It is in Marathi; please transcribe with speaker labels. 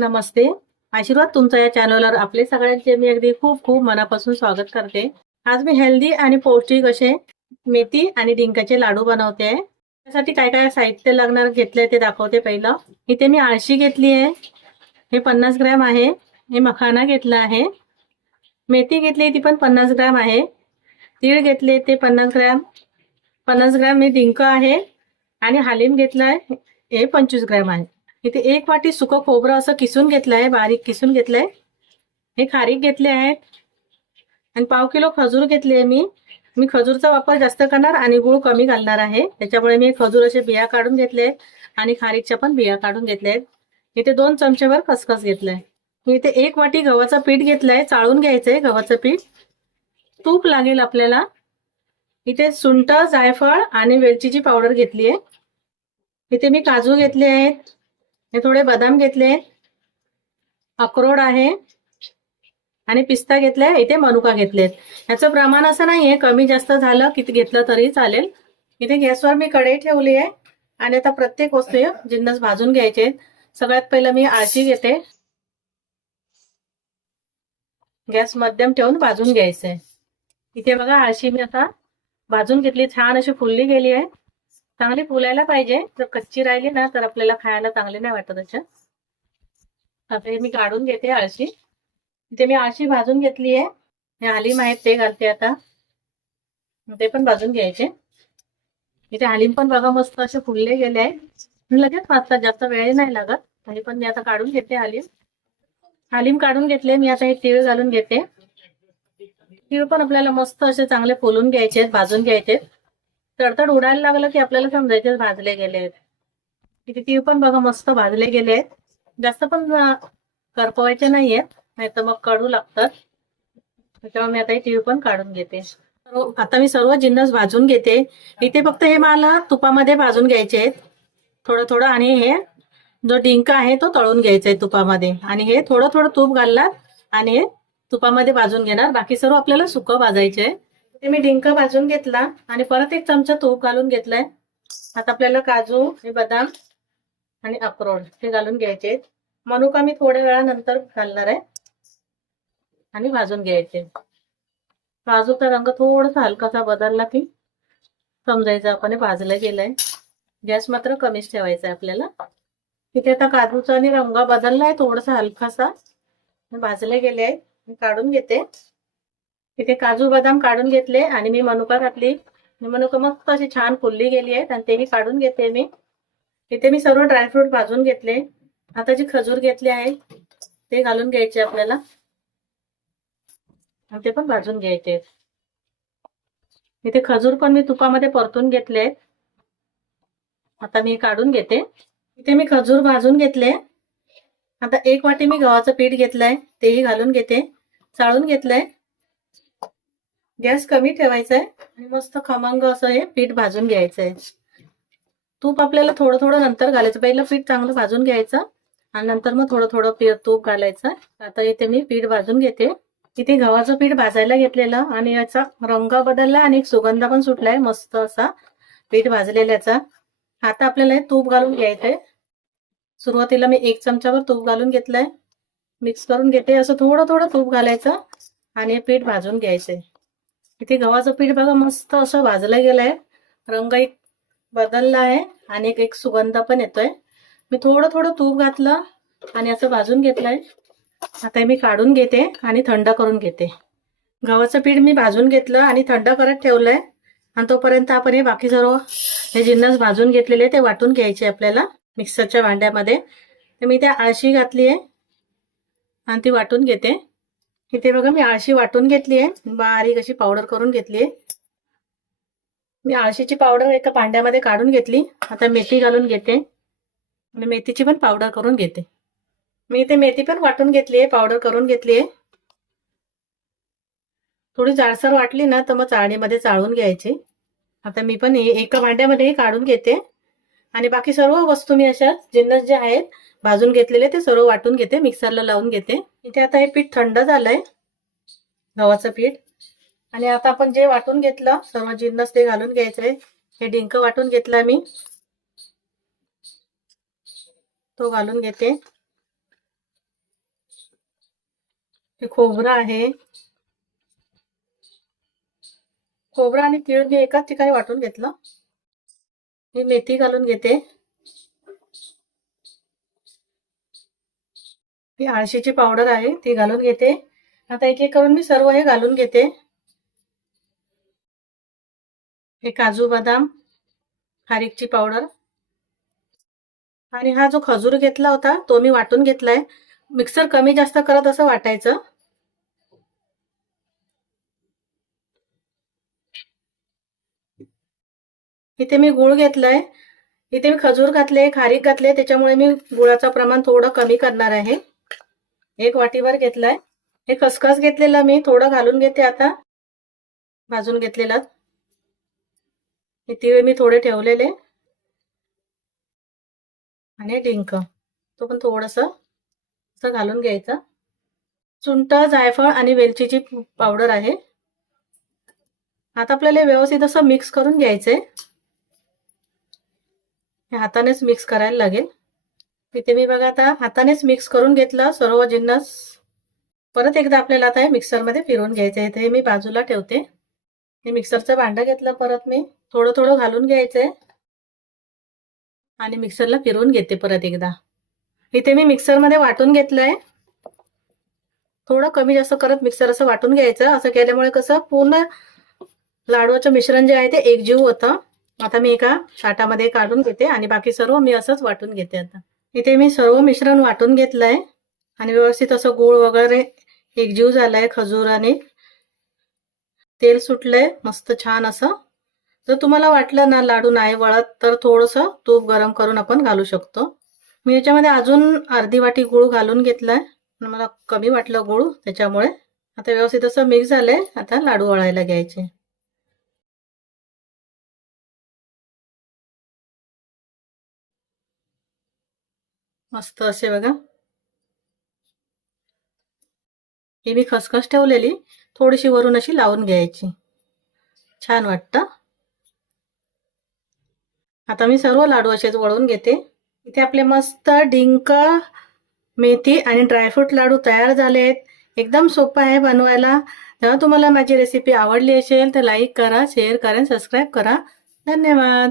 Speaker 1: नमस्ते. आशीर्वाद तुमच्या या चॅनलवर आपले सगळ्यांचे मी अगदी खूप खूप मनापासून स्वागत करते. आज मी हेल्दी आणि पौष्टिक असे मेथी आणि डिंकाचे लाडू बनवते. आहे त्यासाठी काय काय साहित्य लागणार घेतलंय ते दाखवते पहिलं. इथे मी आळशी घेतली आहे. हे पन्नास ग्रॅम आहे. हे मखाना घेतला आहे. मेथी घेतली ती पण पन्नास ग्रॅम आहे. तीळ घेतले ते पन्नास ग्रॅम. पन्नास ग्रॅम मी डिंक आहे. आणि हालीम घेतला आहे हे पंचवीस ग्रॅम आहे. इथे एक वाटी सुकं खोबरं असं किसून घेतलं आहे बारीक किसून घेतलंय. हे खारीक घेतले आहेत. आणि पाव किलो खजूर घेतली आहे मी. मी खजूरचा वापर जास्त करणार आणि गुळ कमी घालणार आहे. त्याच्यामुळे मी खजूर असे बिया काढून घेतले आहेत आणि खारीकच्या पण बिया काढून घेतल्या आहेत. इथे दोन चमचेवर खसखस घेतलाय. मी इथे एक वाटी गव्हाचं पीठ घेतलंय. चाळून घ्यायचंय गव्हाचं पीठ. तूप लागेल आपल्याला. इथे सुंठ जायफळ आणि वेलचीची पावडर घेतली आहे. इथे मी काजू घेतले आहेत. हे थोडे बदाम घेतले. अक्रोड आहे. आणि पिस्ता घेतलाय इथे मनुका घेतलेत ह्याचं प्रमाण असं नाहीये. कमी जास्त झालं किती घेतलं तरी चालेल. इथे गॅसवर मी कढई ठेवली आहे. आणि आता प्रत्येक वस्तू जिन्नस भाजून घ्यायचे सगळ्यात पहिलं मी आळशी घेते. गॅस मध्यम ठेवून भाजून घ्यायचंय. इथे बघा आळशी मी आता भाजून घेतली. छान अशी फुलली गेली आहे. चांगली फुलायला पाहिजे. जर कच्ची राहिली ना तर आपल्याला खायला चांगली नाही वाटत त्याच्यात आता हे मी काढून घेते आळशी. इथे मी आळशी भाजून घेतली आहे. हे हालीम आहेत ते घालते आता. ते पण भाजून घ्यायचे. इथे हालीम पण बघा मस्त असे फुलले गेले आहे लगेच भाजतात जास्त वेळ नाही लागत. तरी पण मी आता काढून घेते हालीम. हालीम काढून घेतले मी आता हे तीळ घालून घेते. तीळ पण आपल्याला मस्त असे चांगले फुलून घ्यायचे आहेत भाजून घ्यायचे तडतड उडायला लागलं की आपल्याला समजायचे भाजले गेले आहेत इथे तीळ पण बघा मस्त भाजले गेले आहेत जास्त पण करपवायचे नाहीयेत. नाही तर मग कडू लागतात. त्याच्यामुळे मी आता ही तीळ पण काढून घेते. आता मी सर्व जिन्नस भाजून घेते. इथे फक्त हे मला तुपामध्ये भाजून घ्यायचे आहेत. थोडं थोडं आणि हे जो डिंक आहे तो तळून घ्यायचा आहे तुपामध्ये. आणि हे थोडं थोडं तूप घालणार आणि हे तुपामध्ये भाजून घेणार. बाकी सर्व आपल्याला सुकं भाजायचे आहे. ते मी डिंक भाजून घेतला आणि परत एक चमचा तूप घालून घेतलाय. आता आपल्याला काजू हे बदाम आणि अक्रोड हे घालून घ्यायचे. मनुका मी थोड्या वेळानंतर घालणार आहे. आणि भाजून घ्यायचे. काजूचा रंग थोडासा हलकासा बदलला की समजायचं आपण भाजलं गेलंय. गॅस मात्र कमीच ठेवायचा आहे आपल्याला. तिथे आता काजूचा आणि रंग बदललाय थोडासा हलकासा. भाजले गेले आहे. मी काढून घेते. इथे काजू बदाम काढून घेतले आणि मी मनुका घातली मनुका मस्त अशी छान फुलली गेली आहेत आणि तेही काढून घेते मी. इथे मी सर्व ड्रायफ्रूट भाजून घेतले. आता जे खजूर घेतले आहे ते घालून घ्यायचे आपल्याला. आणि ते पण भाजून घ्यायचे इथे खजूर पण मी तुपामध्ये परतून घेतले आता मी काढून घेते. इथे मी खजूर भाजून घेतले. आता एक वाटी मी गव्हाचं पीठ घेतलंय तेही घालून घेते. चाळून घेतलंय. गॅस कमी ठेवायचा आहे आणि मस्त खमंग असं हे पीठ भाजून घ्यायचंय. तूप आपल्याला थोडं थोडं नंतर घालायचं. पहिलं पीठ चांगलं भाजून घ्यायचं आणि नंतर मग थोडं थोडं पी- तूप घालायचं. आता इथे मी पीठ भाजून घेते. इथे गव्हाचं पीठ भाजायला घेतलेलं आणि याचा रंग बदलला आणि एक सुगंध पण सुटलाय. मस्त असा पीठ भाजलेल्याचा. आता आपल्याला हे तूप घालून घ्यायचंय. सुरुवातीला मी एक चमचावर तूप घालून घेतलंय. मिक्स करून घेते. असं थोडं थोडं तूप घालायचं आणि हे पीठ भाजून घ्यायचंय. इथे गव्हाचं पीठ बघा मस्त असं भाजलं गेलंय. रंग एक बदलला आहे आणि एक एक सुगंध पण येतोय. मी थोडं थोडं तूप घातलं आणि असं भाजून घेतलंय. आता हे मी काढून घेते आणि थंड करून घेते. गव्हाचं पीठ मी भाजून घेतलं आणि थंड करत ठेवलंय. आणि तोपर्यंत आपण हे बाकी सर्व हे जिन्नस भाजून घेतलेले ते वाटून घ्यायचे आपल्याला मिक्सरच्या भांड्यामध्ये. तर मी त्या आळशी घातली आहे आणि ती वाटून घेते. इथे बघा मी आळशी वाटून घेतली आहे. बारीक अशी पावडर करून घेतली आहे. मी आळशीची पावडर एका भांड्यामध्ये काढून घेतली. आता मेथी घालून घेते. आणि मेथीची पण पावडर करून घेते. मी इथे मेथी पण वाटून घेतली आहे पावडर करून घेतली आहे. थोडी जाडसर वाटली ना तर मग चाळणीमध्ये चाळून घ्यायची. आता मी पण एका भांड्यामध्ये काढून घेते. आणि बाकी सर्व वस्तू मी अशा जिन्नस जे आहेत भाजून घेतलेले ते सर्व वाटून घेते मिक्सरला लावून घेते. इथे आता हे पीठ थंड झालंय गव्हाचं पीठ. आणि आता आपण जे वाटून घेतलं सर्व जिन्नस ते घालून घ्यायचंय. हे डिंक वाटून घेतला मी तो घालून घेते. हे खोबरं आहे. खोबरं आणि तीळ मी एकाच ठिकाणी वाटून घेतलं. मी मेथी घालून घेते. ही आळशीची पावडर आहे ती घालून घेते. आता एक एक करून मी सर्व हे घालून घेते. हे काजू बदाम खारीकची पावडर. आणि हा जो खजूर घेतला होता तो मी वाटून घेतलाय. मिक्सर कमी जास्त करत असं वाटायचं. इथे मी गुळ घेतलाय. इथे मी खजूर घातले खारीक घातले त्याच्यामुळे मी गुळाचं प्रमाण थोडं कमी करणार आहे. एक वाटीभर घेतलाय. हे खसखस घेतलेलं मी थोडं घालून घेते आता. भाजून घेतलेलं. हे तिळ मी थोडे ठेवलेले. आणि डिंक. तो पण थोडस असं घालून घ्यायचं. चुंट जायफळ आणि वेलचीची पावडर आहे. आता आपल्याला व्यवस्थित असं मिक्स करून घ्यायचंय. हे हातानेच मिक्स करायला लागेल. इथे मी बघा आता हातानेच मिक्स करून घेतलं सर्व जिन्नस. परत एकदा आपल्याला आता हे मिक्सरमध्ये फिरवून घ्यायचं आहे ते मी बाजूला ठेवते. हे मिक्सरचं भांडं घेतलं परत मी. थोडं थोडं घालून घ्यायचंय. आणि मिक्सरला फिरवून घेते परत एकदा. इथे मी मिक्सरमध्ये वाटून घेतलंय. थोडं कमी जास्त करत मिक्सर असं वाटून घ्यायचं. असं केल्यामुळे कसं पूर्ण लाडूचं मिश्रण जे आहे ते एकजीव होतं. आता मी एका ताटामध्ये काढून घेते आणि बाकी सर्व मी असंच वाटून घेते आता. इथे मी सर्व मिश्रण वाटून घेतलं आहे आणि व्यवस्थित असं गूळ वगैरे एकजीव झालाय खजूर आणि तेल सुटलंय मस्त छान असं. जर तुम्हाला वाटलं ना लाडू नाही वळत तर थोडंसं तूप गरम करून आपण घालू शकतो. मी याच्यामध्ये अजून अर्धी वाटी गूळ घालून घेतलाय. मला कमी वाटलं गूळ त्याच्यामुळे. आता व्यवस्थित असं मिक्स झालंय आता लाडू वळायला घ्यायचे. मस्त असे बघा. ही मी खसखस ठेवलेली थोडीशी वरून अशी लावून घ्यायची. छान वाटतं. आता मी सर्व लाडू असेच वळून घेते. इथे आपले मस्त डिंक मेथी आणि ड्रायफ्रूट लाडू तयार झाले आहेत. एकदम सोपं आहे बनवायला. तेव्हा तुम्हाला माझी रेसिपी आवडली असेल तर लाईक करा शेअर करा सबस्क्राईब करा. धन्यवाद.